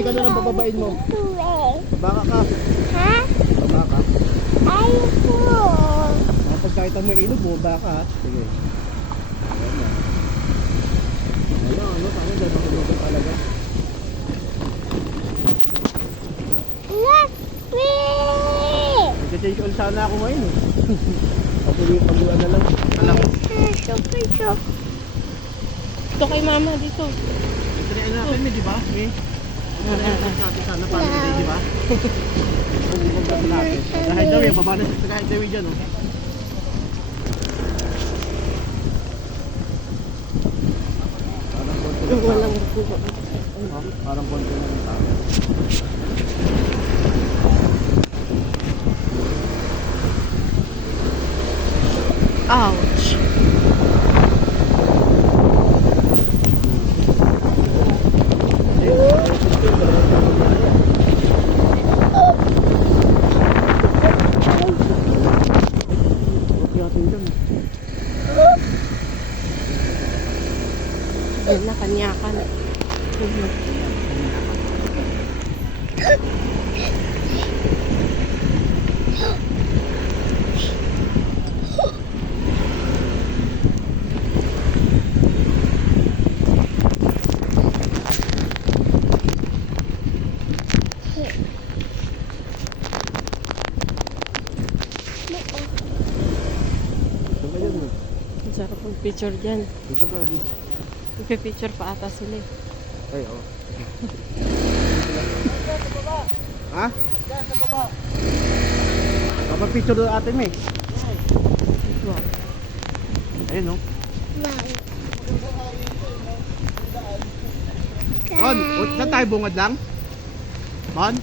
Tingin ka na ng bababain mo. Baka ka. Ha? Baka ka. Ayoko. Pagkakita mo yung ilog mo, baka. Sige. Ayan na. Ano, paano dyan makulog talaga? Nag-change all sana ako ngayon eh. Pag-uwian na lang. Alam. Ito kay mama dito. Ito na natin, di ba? Eh. Natin sana paano hindi, di ba? Kahit daw yung baba na sa kahit daw yung dyan, oh. Walang buko. Parang konti na yung tao. Ouch. Yan na, kanyakan. Ang sarap mag-picture dyan. Dito pa. Magpipicture pa ata sila eh. Ay, oo. Ha? Diyan, sa baba. Kapag-picture doon atin eh. Wow. Ayun, no? Mon, saan tayo bungad lang? Mon?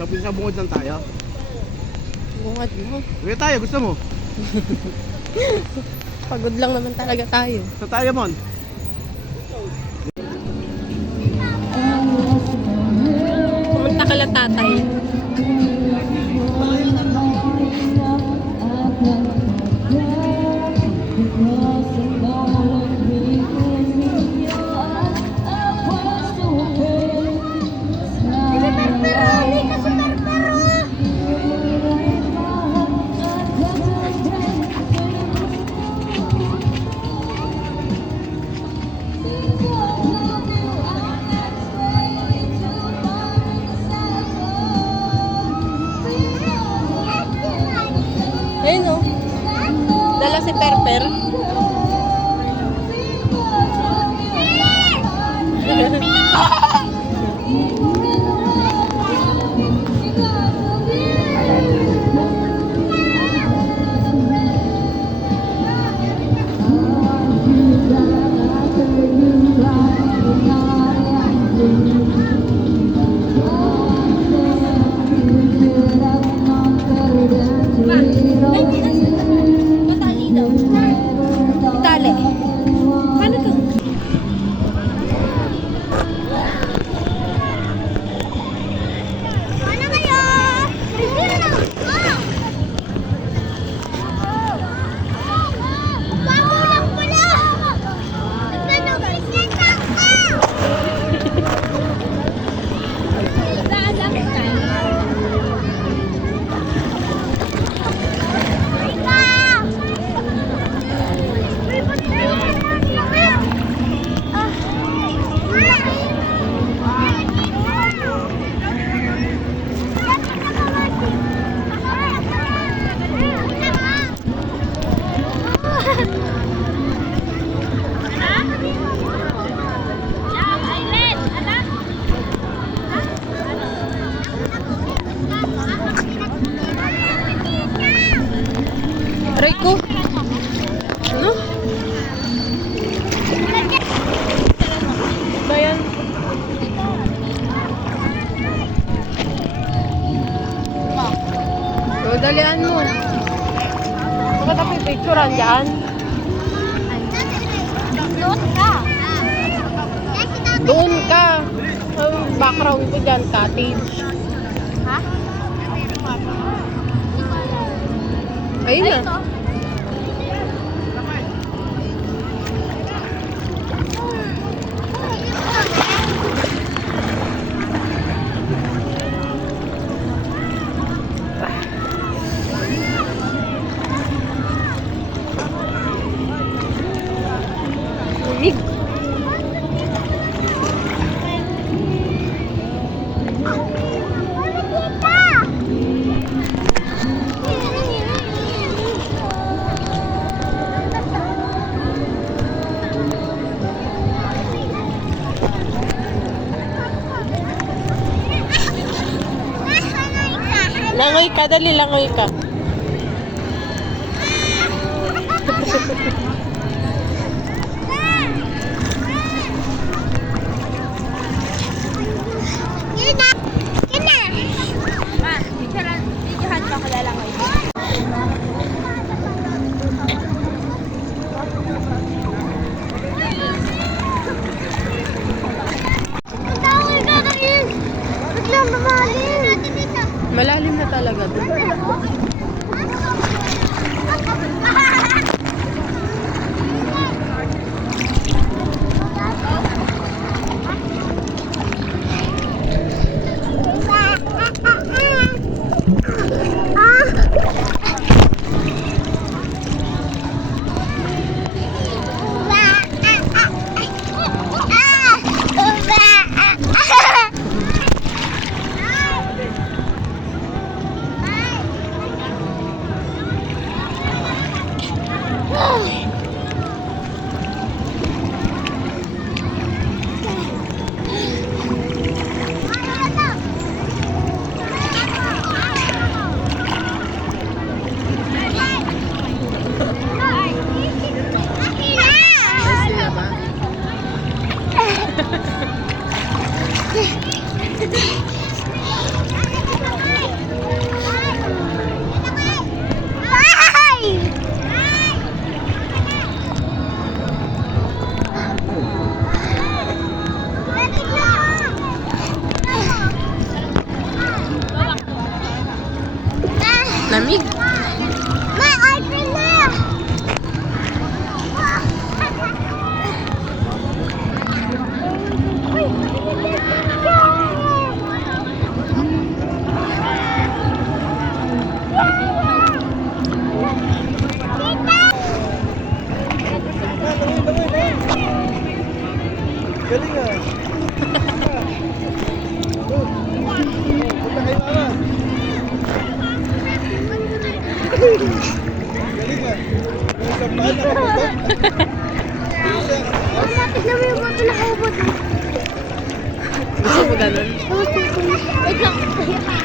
Sa bungad lang tayo? Bungad mo. Uwi tayo, gusto mo? Pagod lang naman talaga tayo. Saan tayo, Mon? Pumunta ka lang tatay. Ayun o. Dala si Perper. Itali. Paano to? Ano kayo? Bago lang pala! Nagtanong, isenta ka! Daalang ka. Rico. Ano? Ba yan? So, dalian mo. Bakit ako picturean dyan? Doon ka. Ang background ko dyan, cottage. Ha? Ayun na. Kadali lang ko ka. Gina! Gina! Ma, videohan mo ko lang ngayon. Ang tawag na kayo! Biglang lumalim! Malalim na talaga doon. Lamig. Ma, open na! Galing ah. Punta kayo mama. Galing ah. May sampaan na kapunta. Tignan mo yung bato na kaubot. Gusto mo ganun? Wait lang.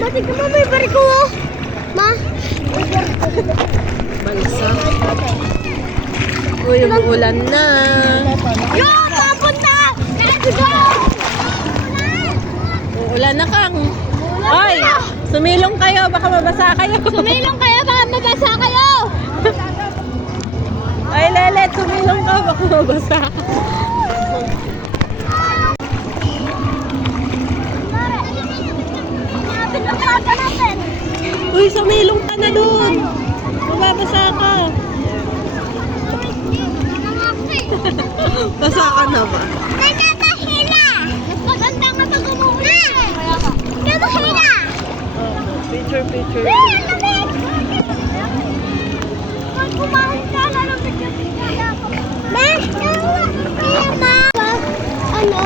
Ma, tignan mo may bariko oh. Ma. Balsa. Uy, umuulan na. Yo, papunta! Let's go! Uulan na kang. Ay, sumilong kayo. Baka mabasa kayo. Sumilong kayo, baka mabasa kayo! Ay, Lelet, sumilong ka. Baka mabasa ka. Uy, sumilong ka na dun. Mababasa ka. Basa ka na ba? Nagkatahila! Mas maganda nga pag umuulan. Nagkatahila! Picture. Ay, ang lamig! Pag kumahal ka, lalapit ka sa Ma, ma, ano?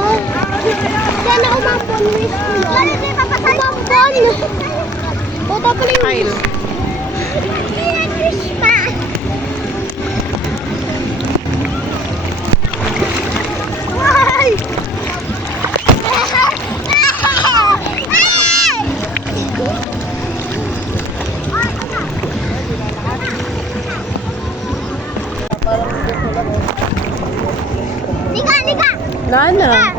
Sana umambon mo yung school. Ano di papasal? Umambon! Puta pala yung... Kyle. Christmas! Ay! Liga! Nana.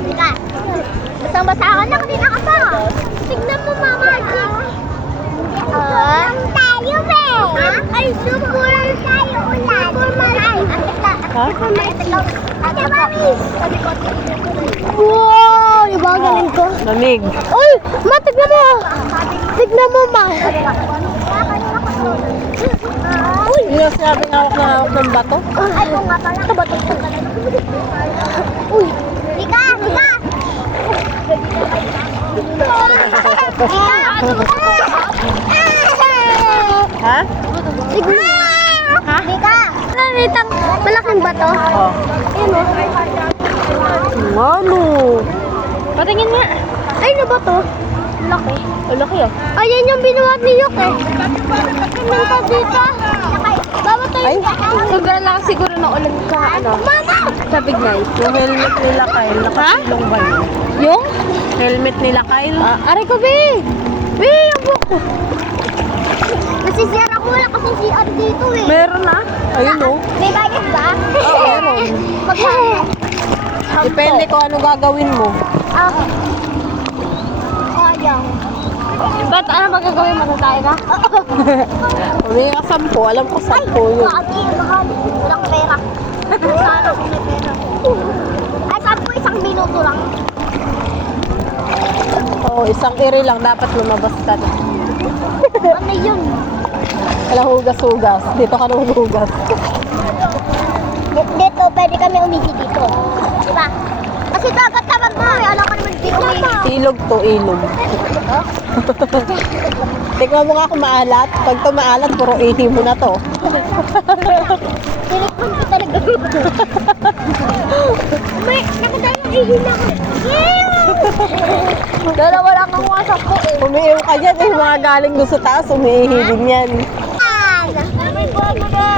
Liga! Basang-basa ako na kanina ka pa. Tignan mo, Mama. Tayo, be. Ay, super tayo ulan. Ha? Ate, Mami. Wow! Yung ba ang galing ko? Lamig. Uy! Ma, tignan mo! Tignan mo, Ma! Uy! Yung sinabi hawak na hawak ng bato. Ay, kung nga pala. Ito ba ito? Uy! Lika! Ha? Siguro. Ha? Lika! Nakitang malaking bato. Oh. Ayun o. Ano? Patingin nga. Ay, ano ba to? Laki. Ang laki ah. Ayan yung binuhat ni Yok eh. Tingnan ka dito. Baba tayo. Ay, sobrang lakas siguro ng ulan sa ano. Mama! Sa Big Night. Yung helmet nila Kyle, nakasilong ba yun? Yung? Helmet nila Kyle? Aray ko, be! Wee, yung buko. Nasisira ko wala kasi CR dito eh. Meron na. Ayun oh. May bayad ba? Oo, meron. Magkano? Depende kung ano gagawin mo. Ah. Sayang. Ba't ano magagawin mo na tayo na? May ka 10. Alam ko 10 yun. Bakit mahal? Walang pera. Sana kung may pera. Ay, sabi ko isang minuto lang. Oo, isang iri lang. Dapat lumabas ka na. Ano yun? Wala hugas-hugas. Dito ka na hugas. Dito, pwede kami umigi dito. Diba? Kasi dagat naman mo eh. Alam ko naman dito umigi. Ilog to, ilog. Tingnan mo nga kung maalat. Pag to maalat, puro ihi mo na to. Silikon ko talaga. May, nakadayang ihi na ko. Dalawa lang ang wasak ko eh. Umiiw ka dyan eh. Mga galing doon sa taas, umiihi din yan. May buwan mo na.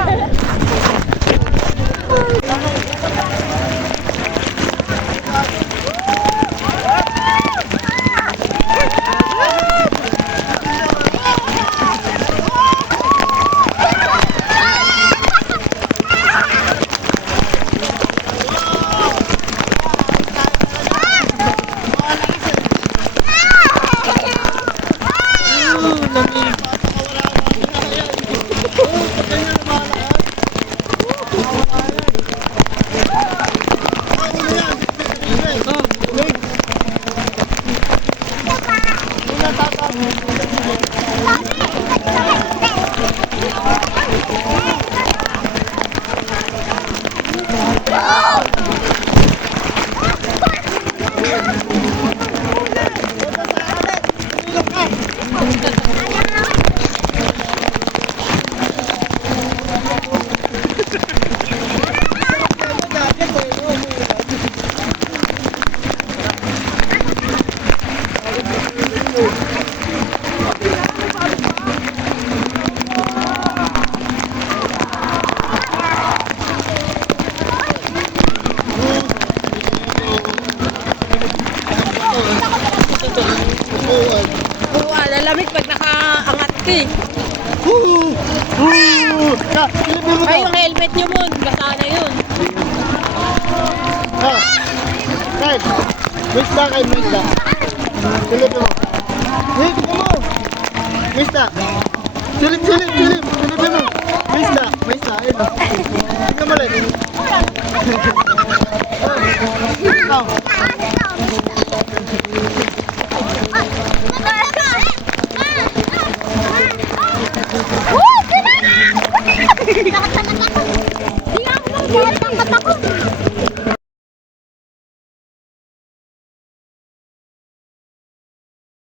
Oo, lalamig pag nakaangat ka eh. Ay, yung helmet nyo mo, basa na yun. Kyle, Mista, Kyle, Mista. Silip mo. Silip mo. Mista. Silip mo. Mista, ayun o. Tingnan mo ulit.